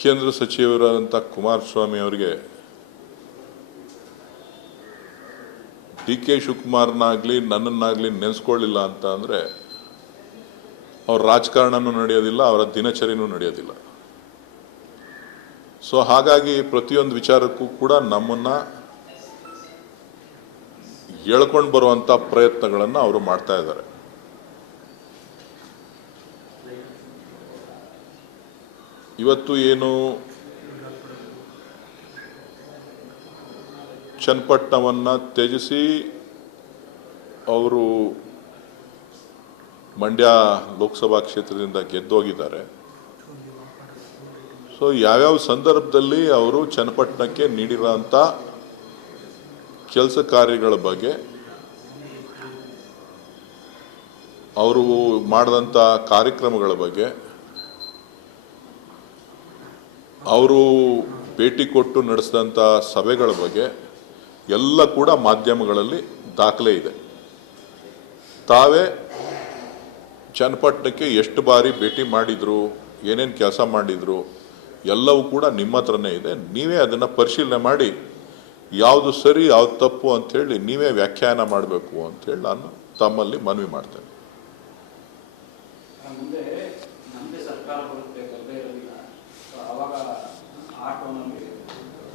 ಕೇಂದ್ರ ಸಚಿವರಾದಂಥ ಕುಮಾರಸ್ವಾಮಿ ಅವರಿಗೆ D K ಶಿವಕುಮಾರ್ನಾಗಲಿ ನನ್ನನ್ನಾಗಲಿ ನೆನೆಸ್ಕೊಳ್ಳಿಲ್ಲ ಅಂತ ಅಂದರೆ ಅವ್ರ ರಾಜಕಾರಣನೂ ನಡೆಯೋದಿಲ್ಲ, ಅವರ ದಿನಚರಿನೂ ನಡೆಯೋದಿಲ್ಲ. ಸೊ ಹಾಗಾಗಿ ಪ್ರತಿಯೊಂದು ವಿಚಾರಕ್ಕೂ ಕೂಡ ನಮ್ಮನ್ನು ಎಳ್ಕೊಂಡು ಬರುವಂಥ ಪ್ರಯತ್ನಗಳನ್ನು ಅವರು ಮಾಡ್ತಾ ಇದ್ದಾರೆ. ಇವತ್ತು ಏನು ಚನ್ನಪಟ್ಟಣವನ್ನು ತ್ಯಜಿಸಿ ಅವರು ಮಂಡ್ಯ ಲೋಕಸಭಾ ಕ್ಷೇತ್ರದಿಂದ ಗೆದ್ದೋಗಿದ್ದಾರೆ. ಸೊ ಯಾವ್ಯಾವ ಸಂದರ್ಭದಲ್ಲಿ ಅವರು ಚನ್ನಪಟ್ಟಣಕ್ಕೆ ನೀಡಿರೋಂಥ ಕೆಲಸ ಕಾರ್ಯಗಳ ಬಗ್ಗೆ, ಅವರು ಮಾಡಿದಂಥ ಕಾರ್ಯಕ್ರಮಗಳ ಬಗ್ಗೆ, ಅವರು ಭೇಟಿ ಕೊಟ್ಟು ನಡೆಸಿದಂಥ ಸಭೆಗಳ ಬಗ್ಗೆ ಎಲ್ಲ ಕೂಡ ಮಾಧ್ಯಮಗಳಲ್ಲಿ ದಾಖಲೆ ಇದೆ. ತಾವೇ ಚನ್ನಪಟ್ಟಣಕ್ಕೆ ಎಷ್ಟು ಬಾರಿ ಭೇಟಿ ಮಾಡಿದ್ರು, ಏನೇನು ಕೆಲಸ ಮಾಡಿದ್ರು ಎಲ್ಲವೂ ಕೂಡ ನಿಮ್ಮ ಹತ್ರನೇ ಇದೆ. ನೀವೇ ಅದನ್ನು ಪರಿಶೀಲನೆ ಮಾಡಿ ಯಾವುದು ಸರಿ ಯಾವುದು ತಪ್ಪು ಅಂಥೇಳಿ ನೀವೇ ವ್ಯಾಖ್ಯಾನ ಮಾಡಬೇಕು ಅಂಥೇಳಿ ನಾನು ತಮ್ಮಲ್ಲಿ ಮನವಿ ಮಾಡ್ತೇನೆ.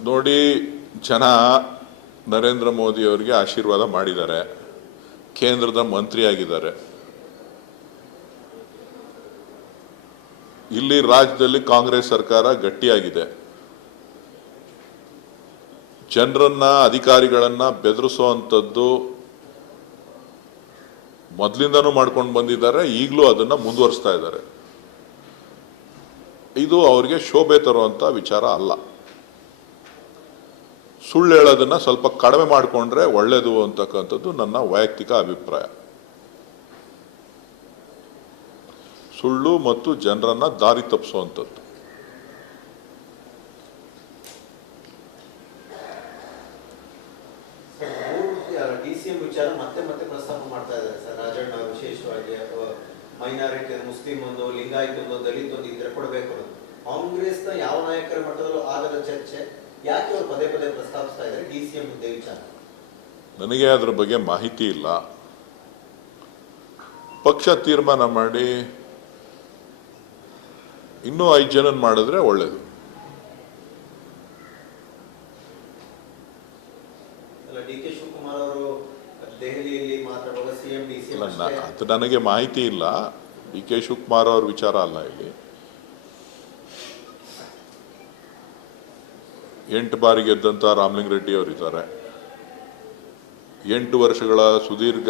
ನೋಡಿ, ಜನ ನರೇಂದ್ರ ಮೋದಿ ಅವರಿಗೆ ಆಶೀರ್ವಾದ ಮಾಡಿದ್ದಾರೆ, ಕೇಂದ್ರದ ಮಂತ್ರಿಯಾಗಿದ್ದಾರೆ. ಇಲ್ಲಿ ರಾಜ್ಯದಲ್ಲಿ ಕಾಂಗ್ರೆಸ್ ಸರ್ಕಾರ ಗಟ್ಟಿಯಾಗಿದೆ. ಜನರನ್ನ, ಅಧಿಕಾರಿಗಳನ್ನ ಬೆದರಿಸುವಂಥದ್ದು ಮೊದಲಿಂದನೂ ಮಾಡ್ಕೊಂಡು ಬಂದಿದ್ದಾರೆ, ಈಗಲೂ ಅದನ್ನು ಮುಂದುವರಿಸ್ತಾ ಇದ್ದಾರೆ. ಇದು ಅವರಿಗೆ ಶೋಭೆ ತರುವಂಥ ವಿಚಾರ ಅಲ್ಲ. ಸುಳ್ಳು ಹೇಳೋದನ್ನ ಸ್ವಲ್ಪ ಕಡಿಮೆ ಮಾಡಿಕೊಂಡ್ರೆ ಒಳ್ಳೆಯದು ಅಂತಕ್ಕಂಥದ್ದು ನನ್ನ ವೈಯಕ್ತಿಕ ಅಭಿಪ್ರಾಯ. ಸುಳ್ಳು ಮತ್ತು ಜನರನ್ನ ದಾರಿ ತಪ್ಪಿಸುವಂಥದ್ದು. ಡಿಸಿಎಂ ವಿಚಾರ ಮತ್ತೆ ಮತ್ತೆ ಪ್ರಸ್ತಾಪ ಮಾಡ್ತಾ ಇದ್ದಾರೆ ಸರ್. ರಾಜಣ್ಣ ವಿಶೇಷವಾಗಿ ಮೈನಾರಿಟಿ, ಮುಸ್ಲಿಂ ಒಂದು, ಲಿಂಗಾಯತ್ ಒಂದು, ದಲಿತ ಒಂದು ಇದ್ರೆ ಕೊಡಬೇಕು. ಕಾಂಗ್ರೆಸ್ನ ಯಾವ ನಾಯಕರ ಮಟ್ಟದಲ್ಲೂ ಆಗದ ಚರ್ಚೆ ಯಾಕೆ ಅವರು ಪದೇ ಪದೇ ಪ್ರಸ್ತಾಪಿಸ್ತಾ ಇದ್ದಾರೆ ಡಿಸಿಎಂ ಹುದ್ದೆ ವಿಚಾರ? ನನಗೆ ಅದರ ಬಗ್ಗೆ ಮಾಹಿತಿ ಇಲ್ಲ. ಪಕ್ಷ ತೀರ್ಮಾನ ಮಾಡಿ ಇನ್ನೂ 5 ಜನ ಮಾಡಿದ್ರೆ ಒಳ್ಳೇದು. ಡಿ ಕೆ ಶಿವಕುಮಾರ್ ಅವರು ದೆಹಲಿಯಲ್ಲಿ ಮಾತಾಡುವಾಗ ಸಿಎಂ ಡಿಸಿಎಂ ಅದು ನನಗೆ ಮಾಹಿತಿ ಇಲ್ಲ. ಡಿ ಕೆ ಶಿವಕುಮಾರ್ ಅವ್ರ ವಿಚಾರ ಅಲ್ಲ. ಇಲ್ಲಿ 8 ಬಾರಿ ಗೆದ್ದಂಥ ರಾಮಲಿಂಗಾರೆಡ್ಡಿ ಅವರಿದ್ದಾರೆ. 8 ವರ್ಷಗಳ ಸುದೀರ್ಘ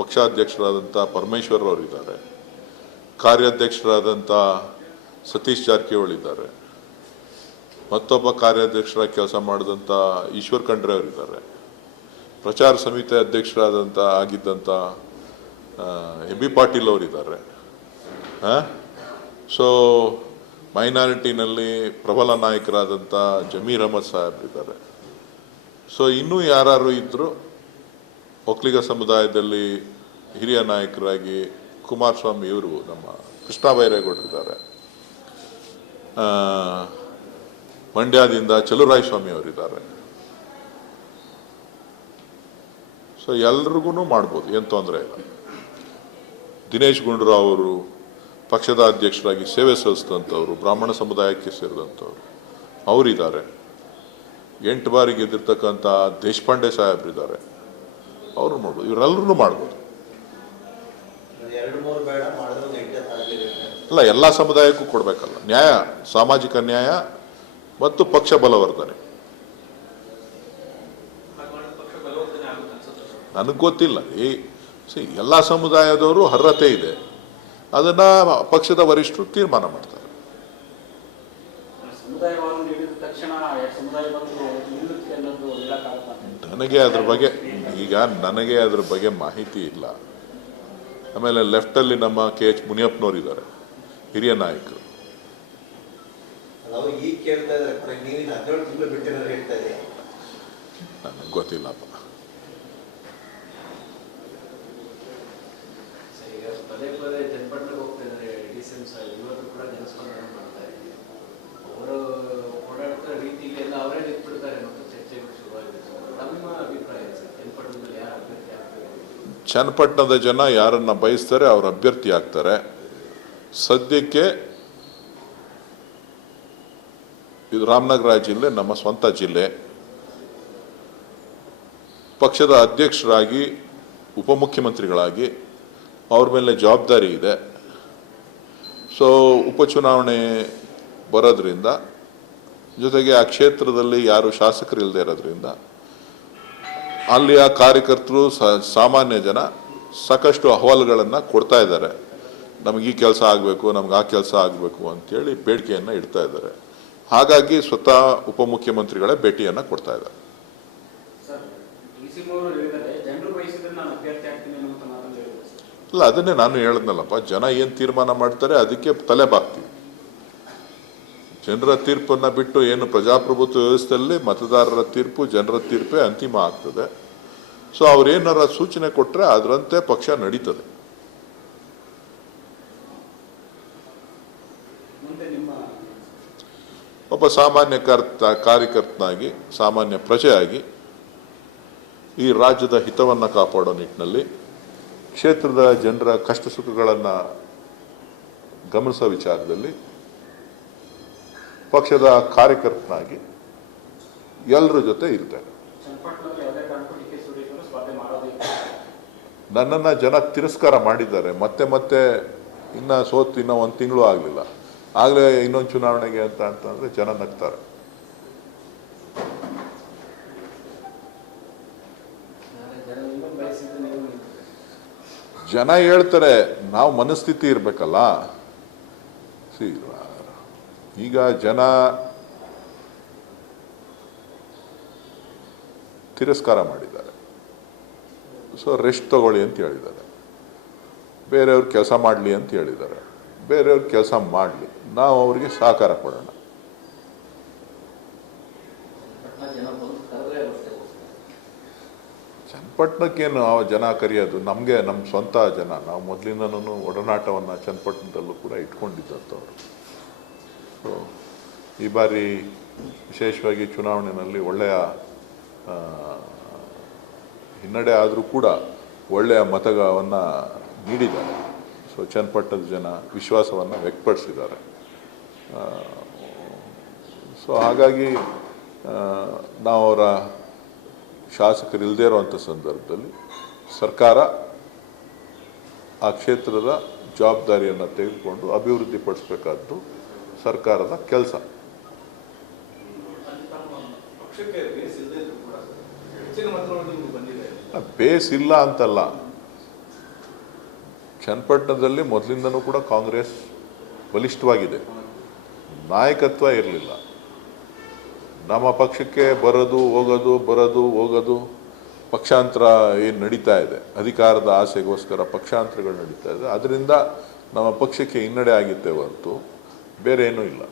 ಪಕ್ಷಾಧ್ಯಕ್ಷರಾದಂಥ ಪರಮೇಶ್ವರ್ ಅವರಿದ್ದಾರೆ. ಕಾರ್ಯಾಧ್ಯಕ್ಷರಾದಂಥ ಸತೀಶ್ ಜಾರಕಿಹೊಳಿ ಇದ್ದಾರೆ. ಮತ್ತೊಬ್ಬ ಕಾರ್ಯಾಧ್ಯಕ್ಷರಾಗಿ ಕೆಲಸ ಮಾಡಿದಂಥ ಈಶ್ವರ್ ಖಂಡ್ರೆ ಅವರಿದ್ದಾರೆ. ಪ್ರಚಾರ ಸಮಿತಿ ಅಧ್ಯಕ್ಷರಾದಂಥ ಆಗಿದ್ದಂಥ ಎಂ ಬಿ ಪಾಟೀಲ್ ಅವರಿದ್ದಾರೆ. ಸೊ ಮೈನಾರಿಟಿನಲ್ಲಿ ಪ್ರಬಲ ನಾಯಕರಾದಂಥ ಜಮೀರ್ ಅಹಮದ್ ಸಾಹೇಬ್ರಿದ್ದಾರೆ. ಸೊ ಇನ್ನೂ ಯಾರು ಇದ್ದರು ಒಕ್ಕಲಿಗ ಸಮುದಾಯದಲ್ಲಿ ಹಿರಿಯ ನಾಯಕರಾಗಿ ಕುಮಾರಸ್ವಾಮಿ ಇವರು, ನಮ್ಮ ಕೃಷ್ಣ ಬೈರೇಗೌಡರಿದ್ದಾರೆ. ಮಂಡ್ಯದಿಂದ ಚಲುರಾಯ ಸ್ವಾಮಿ ಅವರಿದ್ದಾರೆ. ಸೊ ಎಲ್ರಿಗೂ ಮಾಡ್ಬೋದು, ಏನು ತೊಂದರೆ ಇಲ್ಲ. ದಿನೇಶ್ ಗುಂಡೂರಾವ್ ಅವರು ಪಕ್ಷದ ಅಧ್ಯಕ್ಷರಾಗಿ ಸೇವೆ ಸಲ್ಲಿಸಿದಂಥವ್ರು, ಬ್ರಾಹ್ಮಣ ಸಮುದಾಯಕ್ಕೆ ಸೇರಿದಂಥವ್ರು ಅವರಿದ್ದಾರೆ. 8 ಬಾರಿ ಗೆದ್ದಿರ್ತಕ್ಕಂಥ ದೇಶಪಾಂಡೆ ಸಾಹೇಬ್ರಿದ್ದಾರೆ. ಅವರು ಮಾಡ್ಬೋದು, ಇವರೆಲ್ಲರೂ ಮಾಡ್ಬೋದು. ಅಲ್ಲ, ಎಲ್ಲ ಸಮುದಾಯಕ್ಕೂ ಕೊಡಬೇಕಲ್ಲ. ನ್ಯಾಯ, ಸಾಮಾಜಿಕ ನ್ಯಾಯ ಮತ್ತು ಪಕ್ಷ ಬಲವರ್ಧನೆ. ನನಗೆ ಗೊತ್ತಿಲ್ಲ. ಎಲ್ಲ ಸಮುದಾಯದವರು ಅರ್ಹತೆ ಇದೆ, ಅದನ್ನ ಪಕ್ಷದ ವರಿಷ್ಠರು ತೀರ್ಮಾನ ಮಾಡ್ತಾರೆ. ನನಗೆ ಅದ್ರ ಬಗ್ಗೆ ಮಾಹಿತಿ ಇಲ್ಲ. ಆಮೇಲೆ ಲೆಫ್ಟಲ್ಲಿ ನಮ್ಮ KH ಮುನಿಯಪ್ಪನವರಿದ್ದಾರೆ, ಹಿರಿಯ ನಾಯಕರು. ನನಗೆ ಗೊತ್ತಿಲ್ಲಪ್ಪ. ಪದೇ ಪದೇ ಚನ್ನಪಟ್ಟಣಕ್ಕೆ ಹೋಗ್ತಾ ಇದ್ದಾರೆ. ಇವತ್ತು ಕೂಡ ಜನಸ್ಪಂದನೆ ಮಾಡ್ತಾ ಇದ್ದಾರೆ. ಅವರು ಚನ್ನಪಟ್ಟಣದ ಜನ ಯಾರನ್ನ ಬಯಸ್ತಾರೆ ಅವ್ರ ಅಭ್ಯರ್ಥಿ ಆಗ್ತಾರೆ. ಸದ್ಯಕ್ಕೆ ಇದು ರಾಮನಗರ ಜಿಲ್ಲೆ ನಮ್ಮ ಸ್ವಂತ ಜಿಲ್ಲೆ. ಪಕ್ಷದ ಅಧ್ಯಕ್ಷರಾಗಿ ಉಪಮುಖ್ಯಮಂತ್ರಿಗಳಾಗಿ ಅವ್ರ ಮೇಲೆ ಜವಾಬ್ದಾರಿ ಇದೆ. ಸೊ ಉಪಚುನಾವಣೆ ಬರೋದ್ರಿಂದ, ಜೊತೆಗೆ ಆ ಕ್ಷೇತ್ರದಲ್ಲಿ ಯಾರು ಶಾಸಕರು ಇಲ್ಲದೆ ಇರೋದ್ರಿಂದ ಅಲ್ಲಿಯ ಕಾರ್ಯಕರ್ತರು ಸಾಮಾನ್ಯ ಜನ ಸಾಕಷ್ಟು ಅಹವಾಲುಗಳನ್ನು ಕೊಡ್ತಾ ಇದ್ದಾರೆ. ನಮಗೆ ಈ ಕೆಲಸ ಆಗಬೇಕು, ನಮ್ಗೆ ಆ ಕೆಲಸ ಆಗಬೇಕು ಅಂತೇಳಿ ಬೇಡಿಕೆಯನ್ನು ಇಡ್ತಾ ಇದ್ದಾರೆ. ಹಾಗಾಗಿ ಸ್ವತಃ ಉಪಮುಖ್ಯಮಂತ್ರಿಗಳೇ ಭೇಟಿಯನ್ನು ಕೊಡ್ತಾ ಇದ್ದಾರೆ. ಇಲ್ಲ, ಅದನ್ನೇ ನಾನು ಹೇಳಿದ್ನಲ್ಲಪ್ಪ, ಜನ ಏನು ತೀರ್ಮಾನ ಮಾಡ್ತಾರೆ ಅದಕ್ಕೆ ತಲೆ ಬಾಗ್ತೀವಿ. ಜನರ ತೀರ್ಪನ್ನು ಬಿಟ್ಟು ಏನು ಪ್ರಜಾಪ್ರಭುತ್ವ ವ್ಯವಸ್ಥೆಯಲ್ಲಿ ಮತದಾರರ ತೀರ್ಪು, ಜನರ ತೀರ್ಪೇ ಅಂತಿಮ ಆಗ್ತದೆ. ಸೊ ಅವ್ರೇನಾರ ಸೂಚನೆ ಕೊಟ್ಟರೆ ಅದರಂತೆ ಪಕ್ಷ ನಡೀತದೆ. ಒಬ್ಬ ಸಾಮಾನ್ಯ ಕಾರ್ಯಕರ್ತನಾಗಿ, ಸಾಮಾನ್ಯ ಪ್ರಜೆಯಾಗಿ ಈ ರಾಜ್ಯದ ಹಿತವನ್ನು ಕಾಪಾಡೋ ನಿಟ್ಟಿನಲ್ಲಿ, ಕ್ಷೇತ್ರದ ಜನರ ಕಷ್ಟ ಸುಖಗಳನ್ನು ಗಮನಿಸೋ ವಿಚಾರದಲ್ಲಿ ಪಕ್ಷದ ಕಾರ್ಯಕರ್ತನಾಗಿ ಎಲ್ಲರ ಜೊತೆ ಇರ್ತೇನೆ. ನನ್ನನ್ನು ಜನ ತಿರಸ್ಕಾರ ಮಾಡಿದ್ದಾರೆ. ಮತ್ತೆ ಮತ್ತೆ ಇನ್ನು ಸೋತು ಇನ್ನೂ 1 ತಿಂಗಳು ಆಗಲಿಲ್ಲ, ಆಗಲೇ ಇನ್ನೊಂದು ಚುನಾವಣೆಗೆ ಅಂತಂದರೆ ಜನ ನಗ್ತಾರೆ. ಜನ ಹೇಳ್ತಾರೆ, ನಾವು ಮನಸ್ಥಿತಿ ಇರಬೇಕಲ್ಲ. ಈಗ ಜನ ತಿರಸ್ಕಾರ ಮಾಡಿದ್ದಾರೆ. ಸೊ ರೆಸ್ಟ್ ತಗೊಳ್ಳಿ ಅಂತ ಹೇಳಿದ್ದಾರೆ. ಬೇರೆಯವ್ರ ಕೆಲಸ ಮಾಡಲಿ ಅಂತ ಹೇಳಿದ್ದಾರೆ. ಬೇರೆಯವ್ರ ಕೆಲಸ ಮಾಡಲಿ, ನಾವು ಅವರಿಗೆ ಸಹಕಾರ ಕೊಡೋಣ. ಚನ್ನಪಟ್ಟಣಕ್ಕೇನು ಜನ ಕರೆಯೋದು, ನಮಗೆ ನಮ್ಮ ಸ್ವಂತ ಜನ. ನಾವು ಮೊದಲಿಂದನೂ ಒಡನಾಟವನ್ನು ಚನ್ನಪಟ್ಟಣದಲ್ಲೂ ಕೂಡ ಇಟ್ಕೊಂಡಿದ್ದಂಥವ್ರು. ಸೊ ಈ ಬಾರಿ ವಿಶೇಷವಾಗಿ ಚುನಾವಣೆಯಲ್ಲಿ ಒಳ್ಳೆಯ ಹಿನ್ನಡೆ ಆದರೂ ಕೂಡ ಒಳ್ಳೆಯ ಮತವನ್ನು ನೀಡಿದ್ದಾರೆ. ಸೊ ಚನ್ನಪಟ್ಟಣದ ಜನ ವಿಶ್ವಾಸವನ್ನು ವ್ಯಕ್ತಪಡಿಸಿದ್ದಾರೆ. ಸೊ ಹಾಗಾಗಿ ನಾವು ಅವರ ಶಾಸಕರು ಇಲ್ಲದೇ ಇರುವಂಥ ಸಂದರ್ಭದಲ್ಲಿ ಸರ್ಕಾರ ಆ ಕ್ಷೇತ್ರದ ಜವಾಬ್ದಾರಿಯನ್ನು ತೆಗೆದುಕೊಂಡು ಅಭಿವೃದ್ಧಿ ಪಡಿಸಬೇಕಾದ್ದು ಸರ್ಕಾರದ ಕೆಲಸ. ಬೇಸ್ ಇಲ್ಲ ಅಂತಲ್ಲ, ಚನ್ನಪಟ್ಟಣದಲ್ಲಿ ಮೊದಲಿಂದನೂ ಕೂಡ ಕಾಂಗ್ರೆಸ್ ಬಲಿಷ್ಠವಾಗಿದೆ. ನಾಯಕತ್ವ ಇರಲಿಲ್ಲ. ನಮ್ಮ ಪಕ್ಷಕ್ಕೆ ಬರೋದು ಹೋಗೋದು ಪಕ್ಷಾಂತರ ಏನು ನಡೀತಾ ಇದೆ, ಅಧಿಕಾರದ ಆಸೆಗೋಸ್ಕರ ಪಕ್ಷಾಂತರಗಳು ನಡೀತಾ ಇದೆ. ಅದರಿಂದ ನಮ್ಮ ಪಕ್ಷಕ್ಕೆ ಹಿನ್ನಡೆ ಆಗಿತ್ತೆ ಹೊರತು ಬೇರೆ ಏನೂ ಇಲ್ಲ.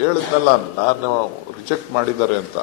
ಹೇಳಿದ್ನಲ್ಲ, ನಾನು ರಿಜೆಕ್ಟ್ ಮಾಡಿದ್ದಾರೆ ಅಂತ.